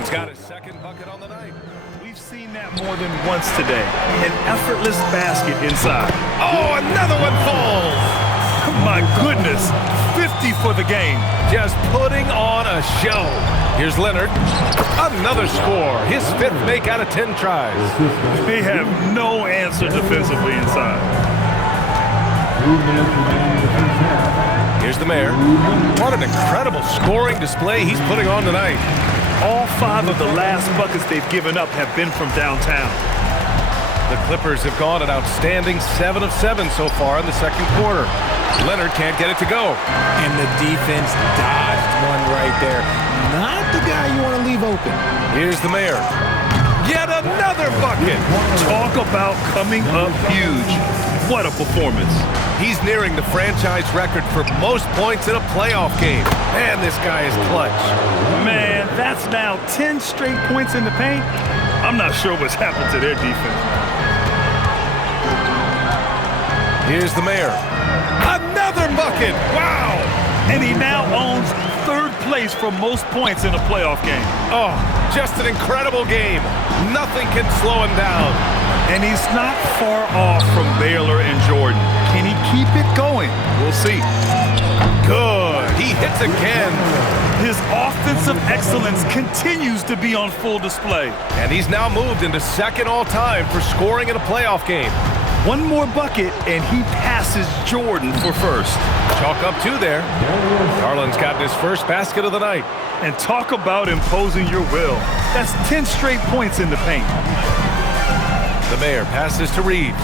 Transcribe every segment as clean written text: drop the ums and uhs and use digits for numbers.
Harden's got his second bucket on the night. We've seen that more than once today. An effortless basket inside. Oh, another one falls. My goodness, 50 for the game. Just putting on a show. Here's Leonard. Another score. His 5th make out of 10 tries. They have no answer defensively inside. Here's the mayor. What an incredible scoring display he's putting on tonight. All 5 of the last buckets they've given up have been from downtown. The Clippers have gone an outstanding 7 of 7 so far in the second quarter. Leonard can't get it to go. And the defense dodged one right there. Not the guy you want to leave open. Here's the mayor. Yet another bucket. Talk about coming up huge. What a performance. He's nearing the franchise record for most points in a playoff game. Man, this guy is clutch. Man, that's now 10 straight points in the paint. I'm not sure what's happened to their defense. Here's the mayor. Another bucket. Wow. And he now owns 3rd place for most points in a playoff game. Oh, just an incredible game. Nothing can slow him down. And he's not far off from Baylor and Jordan. Can he keep it going? We'll see. Good. He hits again. His offensive excellence continues to be on full display. And he's now moved into 2nd all-time for scoring in a playoff game. One more bucket, and he passes Jordan for 1st. Chalk up 2 there. Garland's gotten his 1st basket of the night. And talk about imposing your will. That's 10 straight points in the paint. The mayor passes to Reeves.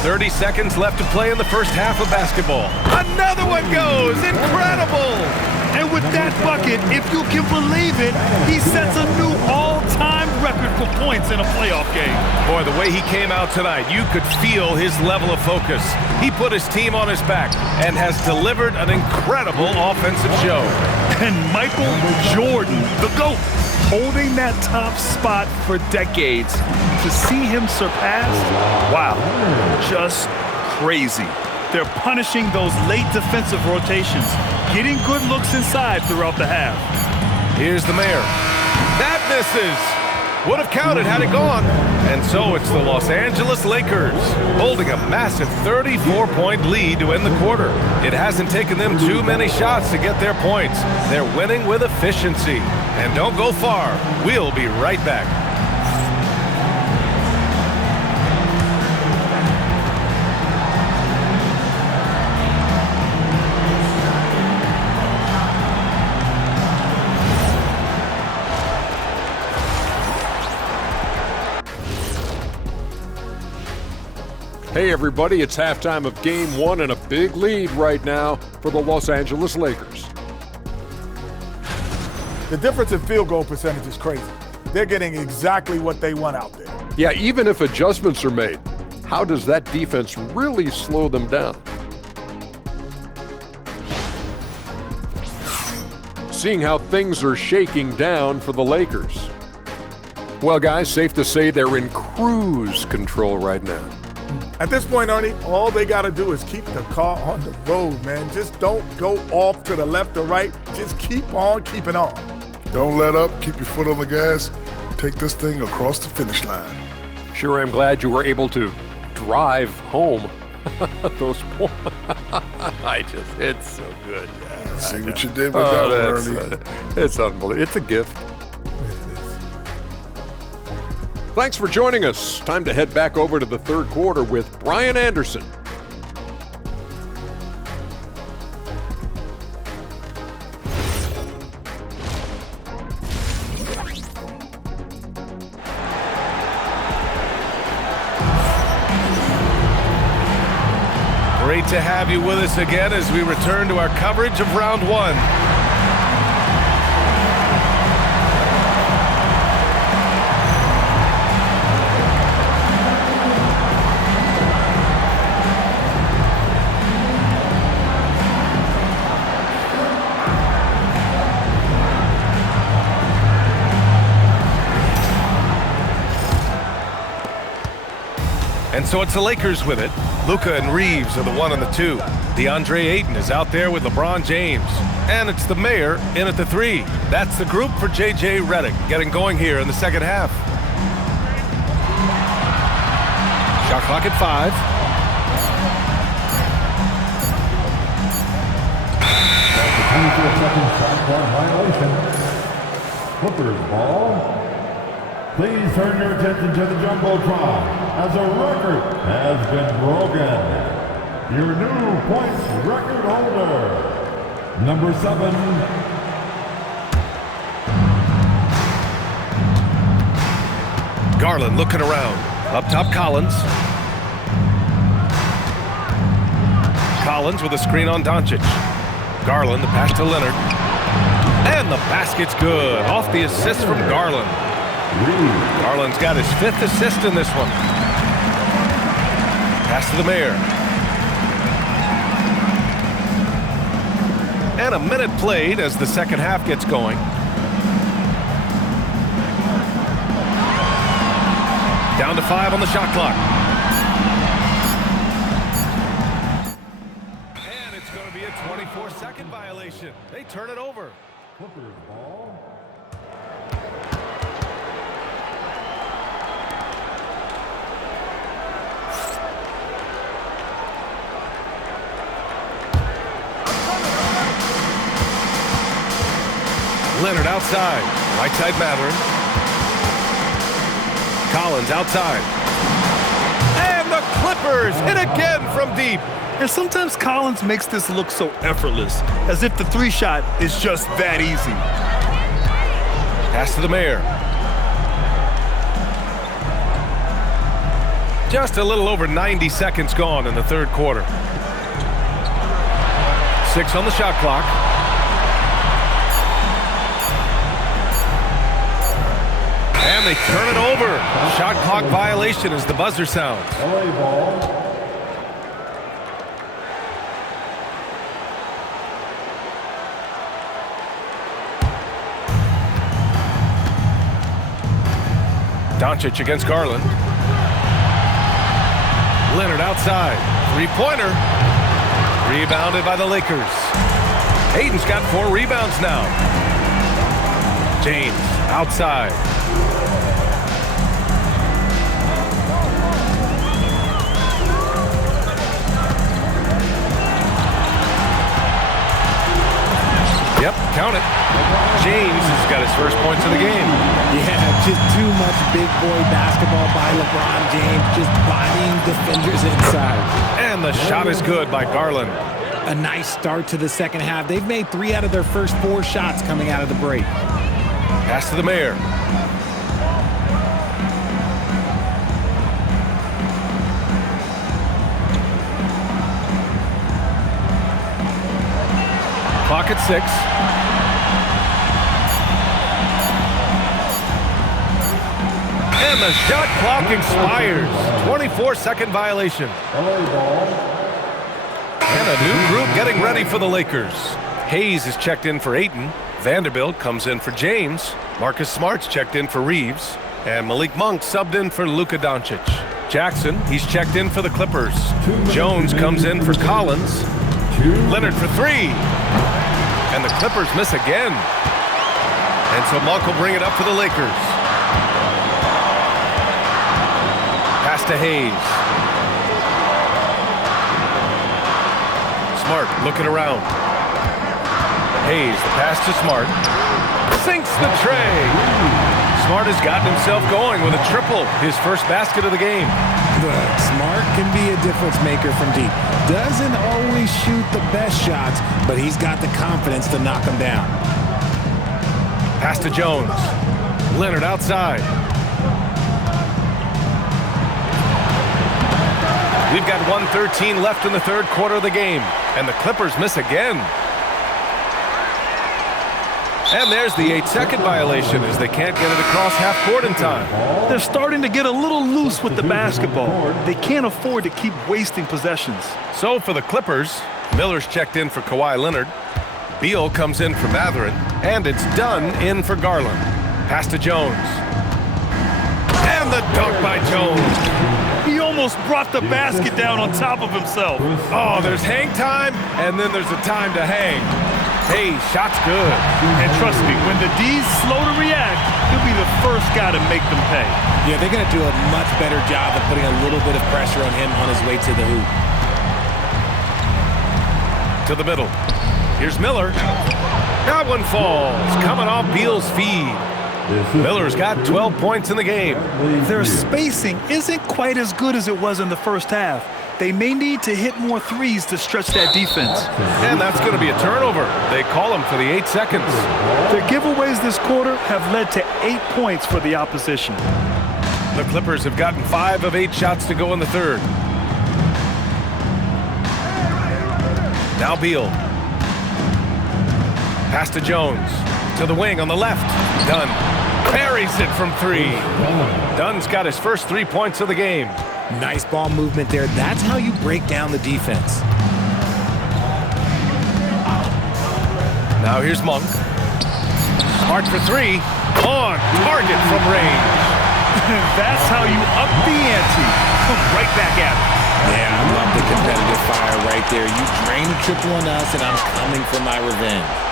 30 seconds left to play in the first half of basketball. Another one goes. Incredible. And with that bucket, if you can believe it, he sets a new all-time record for points in a playoff game. Boy, the way he came out tonight, you could feel his level of focus. He put his team on his back and has delivered an incredible offensive show. And Michael Jordan, the GOAT, holding that top spot for decades. To see him surpassed, wow, just crazy. They're punishing those late defensive rotations, getting good looks inside throughout the half. Here's the mayor. That misses. Would have counted had it gone. And so it's the Los Angeles Lakers holding a massive 34-point lead to end the quarter. It hasn't taken them too many shots to get their points. They're winning with efficiency. And don't go far. We'll be right back. Hey everybody, it's halftime of Game 1 and a big lead right now for the Los Angeles Lakers. The difference in field goal percentage is crazy. They're getting exactly what they want out there. Yeah, even if adjustments are made, how does that defense really slow them down? Seeing how things are shaking down for the Lakers. Well, guys, safe to say they're in cruise control right now. At this point, Ernie, all they got to do is keep the car on the road, man. Just don't go off to the left or right. Just keep on keeping on. Don't let up. Keep your foot on the gas. Take this thing across the finish line. Sure, I'm glad you were able to drive home those points. It's so good. Yeah, see what you did with that, Ernie. It's unbelievable. It's a gift. Thanks for joining us. Time to head back over to the third quarter with Brian Anderson. Great to have you with us again as we return to our coverage of round one. And so it's the Lakers with it. Luka and Reeves are the 1 and the 2. DeAndre Ayton is out there with LeBron James. And it's the Mayor in at the 3. That's the group for J.J. Redick getting going here in the second half. Shot clock at 5. Clippers ball. Please turn your attention to the Jumbotron as a record has been broken. Your new points record holder, number 7. Garland looking around. Up top, Collins. Collins with a screen on Doncic. Garland, the pass to Leonard. And the basket's good. Off the assist from Garland. Garland's got his 5th assist in this one. Pass to the Mayor. And a minute played as the second half gets going. Down to 5 on the shot clock. And it's going to be a 24-second violation. They turn it over. Clippers ball. Leonard outside. Right side Mathurin. Collins outside. And the Clippers hit again from deep. And sometimes Collins makes this look so effortless, as if the 3-shot is just that easy. Pass to the Mayor. Just a little over 90 seconds gone in the third quarter. 6 on the shot clock. And they turn it over. Shot clock violation as the buzzer sounds. LA ball. Doncic against Garland. Leonard outside. 3-pointer. Rebounded by the Lakers. Hayden's got 4 rebounds now. James outside. Yep, count it. James has got his first points of the game. Yeah, just too much big boy basketball by LeBron James, just bodying defenders inside. And the shot is good by Garland. A nice start to the second half. They've made 3 out of their first 4 shots coming out of the break. Pass to the Mayor. Clock at 6. And the shot clock expires. 24-second violation. LA ball. And a new group getting ready for the Lakers. Hayes is checked in for Ayton. Vanderbilt comes in for James. Marcus Smart's checked in for Reeves. And Malik Monk subbed in for Luka Doncic. Jackson, he's checked in for the Clippers. Jones comes in for Collins. Leonard for 3. And the Clippers miss again. And so Monk will bring it up for the Lakers. Pass to Hayes. Smart looking around. Hayes, the pass to Smart. Sinks the tray. Smart has gotten himself going with a triple, his first basket of the game. Look, Smart can be a difference maker from deep. Doesn't always shoot the best shots, but he's got the confidence to knock them down. Pass to Jones. Leonard outside. We've got 1:13 left in the third quarter of the game, and the Clippers miss again. And there's the 8-second violation as they can't get it across half court in time. They're starting to get a little loose with the basketball. They can't afford to keep wasting possessions. So for the Clippers, Miller's checked in for Kawhi Leonard. Beal comes in for Mathurin, and it's Dunn in for Garland. Pass to Jones. And the dunk by Jones. He almost brought the basket down on top of himself. Oh, there's hang time, and then there's a time to hang. Hey, shot's good. And trust me, when the D's slow to react, he'll be the first guy to make them pay. Yeah, they're going to do a much better job of putting a little bit of pressure on him on his way to the hoop. To the middle. Here's Miller. That one falls, coming off Beal's feed. Miller's got 12 points in the game. Their spacing isn't quite as good as it was in the first half. They may need to hit more threes to stretch that defense. And that's going to be a turnover. They call him for the 8 seconds. Their giveaways this quarter have led to 8 points for the opposition. The Clippers have gotten 5 of 8 shots to go in the third. Now Beal. Pass to Jones. To the wing on the left. Dunn buries it from 3. Dunn's got his first 3 points of the game. Nice ball movement there. That's how you break down the defense. Now here's Monk. Smart for 3. On target from range. That's how you up the ante. Come right back at it. Yeah, I love the competitive fire right there. You drain a triple on us, and I'm coming for my revenge.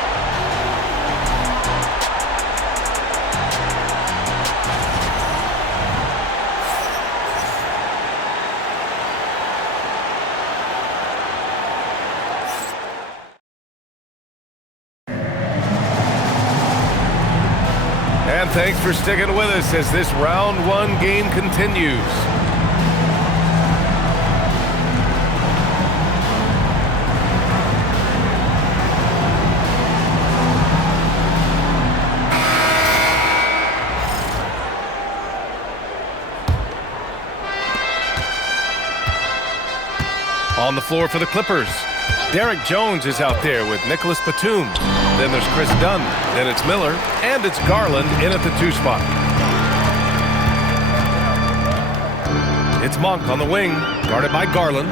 And thanks for sticking with us as this round 1 game continues. On the floor for the Clippers, Derek Jones is out there with Nicholas Batum. Then there's Chris Dunn. Then it's Miller. And it's Garland in at the 2 spot. It's Monk on the wing, guarded by Garland.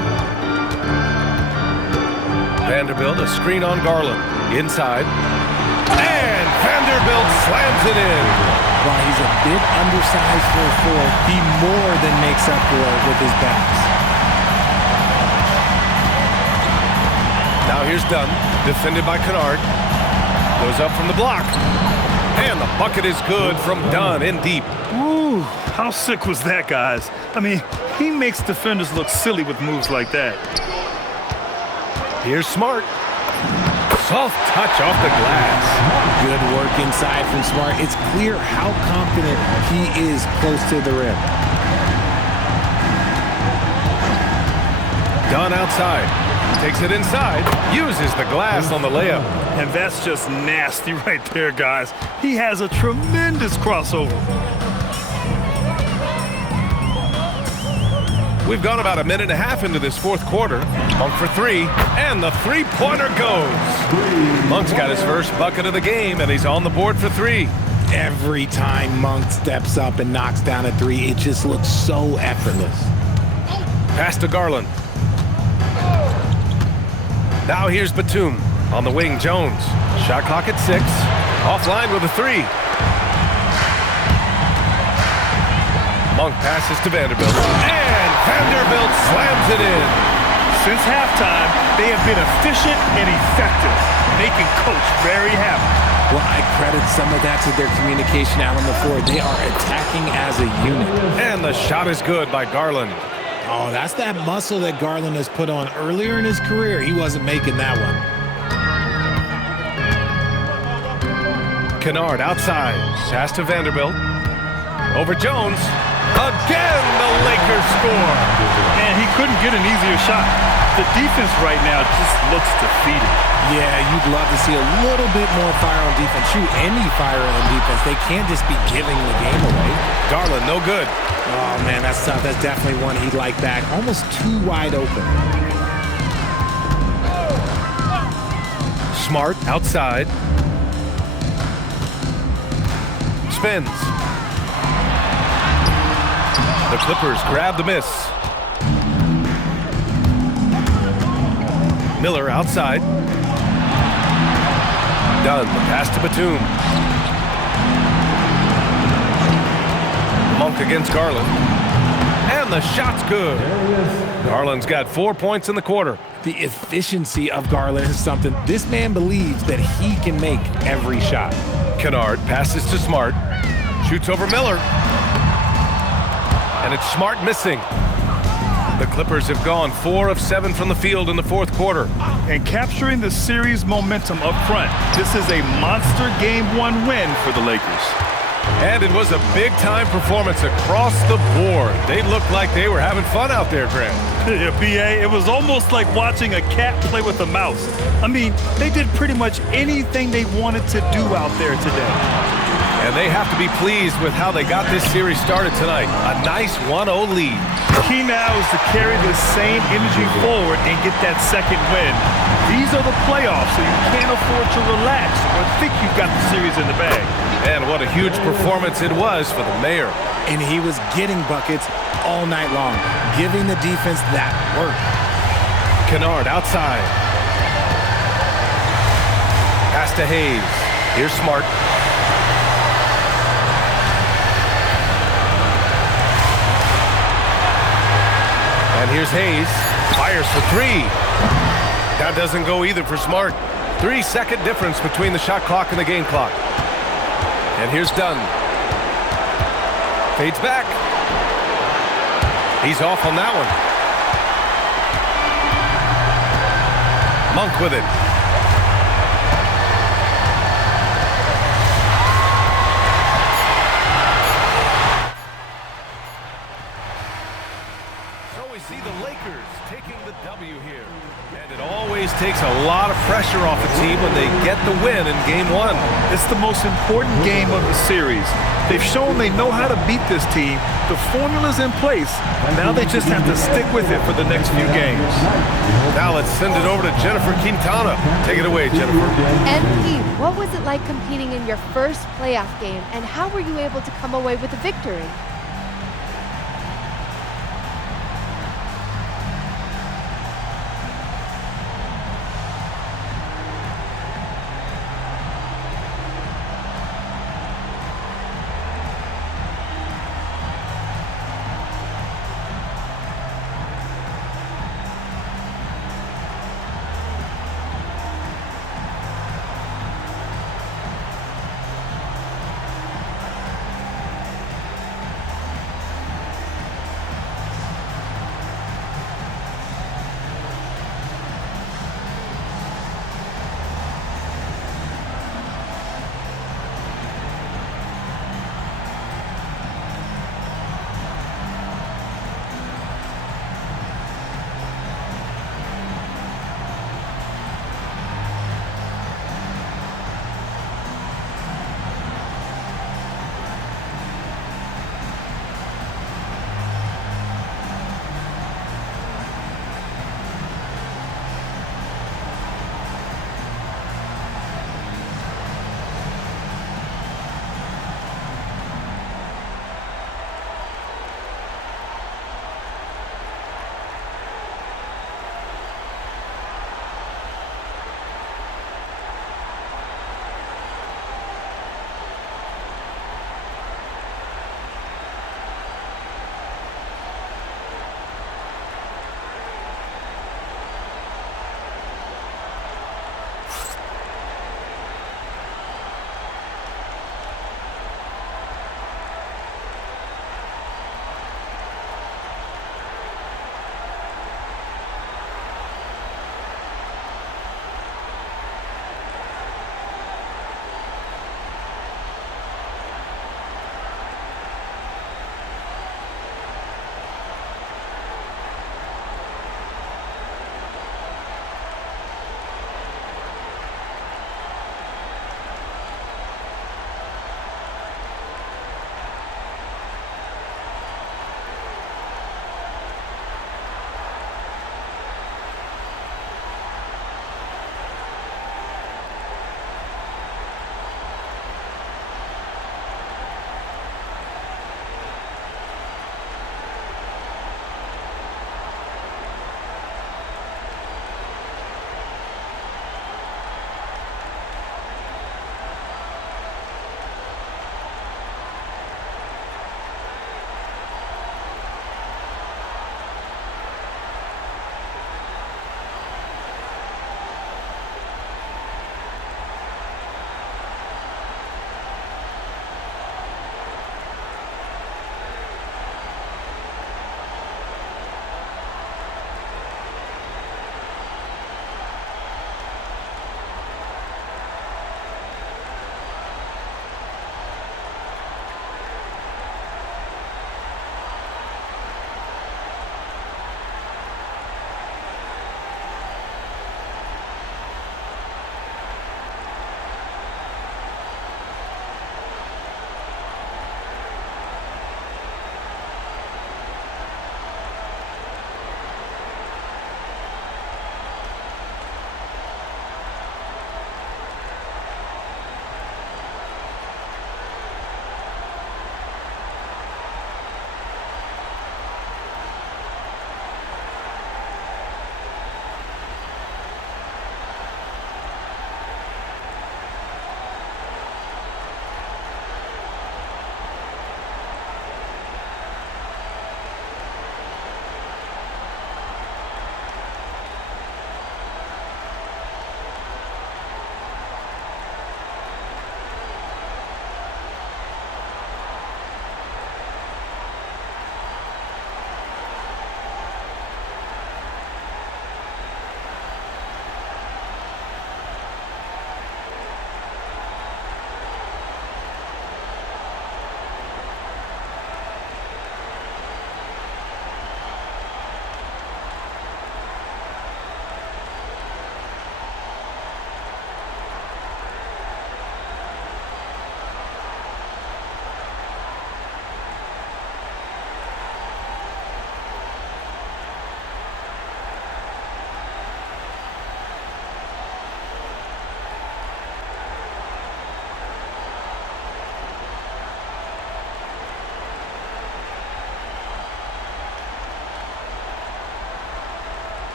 Vanderbilt, a screen on Garland. Inside. And Vanderbilt slams it in. While he's a bit undersized for a 4, he more than makes up for it with his bounce. Now here's Dunn, defended by Kennard. Goes up from the block. And the bucket is good from Dunn in deep. Ooh, how sick was that, guys? I mean, he makes defenders look silly with moves like that. Here's Smart. Soft touch off the glass. Good work inside from Smart. It's clear how confident he is close to the rim. Dunn outside. Takes it inside. Uses the glass on the layup. And that's just nasty right there, guys. He has a tremendous crossover. We've gone about a minute and a half into this 4th quarter. Monk for 3, and the 3-pointer goes. Monk's got his first bucket of the game, and he's on the board for 3. Every time Monk steps up and knocks down a 3, it just looks so effortless. Pass to Garland. Now here's Batum. On the wing, Jones. Shot clock at 6. Offline with a 3. Monk passes to Vanderbilt. And Vanderbilt slams it in. Since halftime, they have been efficient and effective, making Coach very happy. Well, I credit some of that to their communication out on the floor. They are attacking as a unit. And the shot is good by Garland. Oh, that's that muscle that Garland has put on earlier in his career. He wasn't making that one. Kennard outside. Pass to Vanderbilt. Over Jones. Again, the Lakers score. And he couldn't get an easier shot. The defense right now just looks defeated. Yeah, you'd love to see a little bit more fire on defense. Shoot, any fire on defense. They can't just be giving the game away. Garland, no good. Oh, man, that's tough. That's definitely one he'd like back. Almost too wide open. Smart outside. Spins. The Clippers grab the miss. Miller outside. Dunn, the pass to Batum. Monk against Garland. And the the shot's good. Garland's got 4 points in the quarter. The efficiency of Garland is something. This man believes that he can make every shot. Kennard passes to Smart. Shoots over Miller. And it's Smart missing. The Clippers have gone 4 of 7 from the field in the fourth quarter. And capturing the series momentum up front. This is a monster Game 1 win for the Lakers. And it was a big-time performance across the board. They looked like they were having fun out there, Grant. Yeah, B.A., it was almost like watching a cat play with a mouse. I mean, they did pretty much anything they wanted to do out there today. And they have to be pleased with how they got this series started tonight. A nice 1-0 lead. Key now is to carry this same energy forward and get that second win. These are the playoffs, so you can't afford to relax or think you've got the series in the bag. And what a huge performance it was for the mayor. And he was getting buckets all night long, giving the defense that work. Kennard outside. Pass to Hayes. Here's Smart. And here's Hayes. Fires for 3. That doesn't go either for Smart. 3-second difference between the shot clock and the game clock. And here's Dunn. Fades back. He's off on that one. Monk with it. So we see the Lakers taking the W here. And it always takes a lot of pressure off a team when they get the win in Game 1. It's the most important game of the series. They've shown they know how to beat this team. The formula's in place. Now they just have to stick with it for the next few games. Now let's send it over to Jennifer Quintana. Take it away, Jennifer. MP, what was it like competing in your first playoff game, and how were you able to come away with a victory?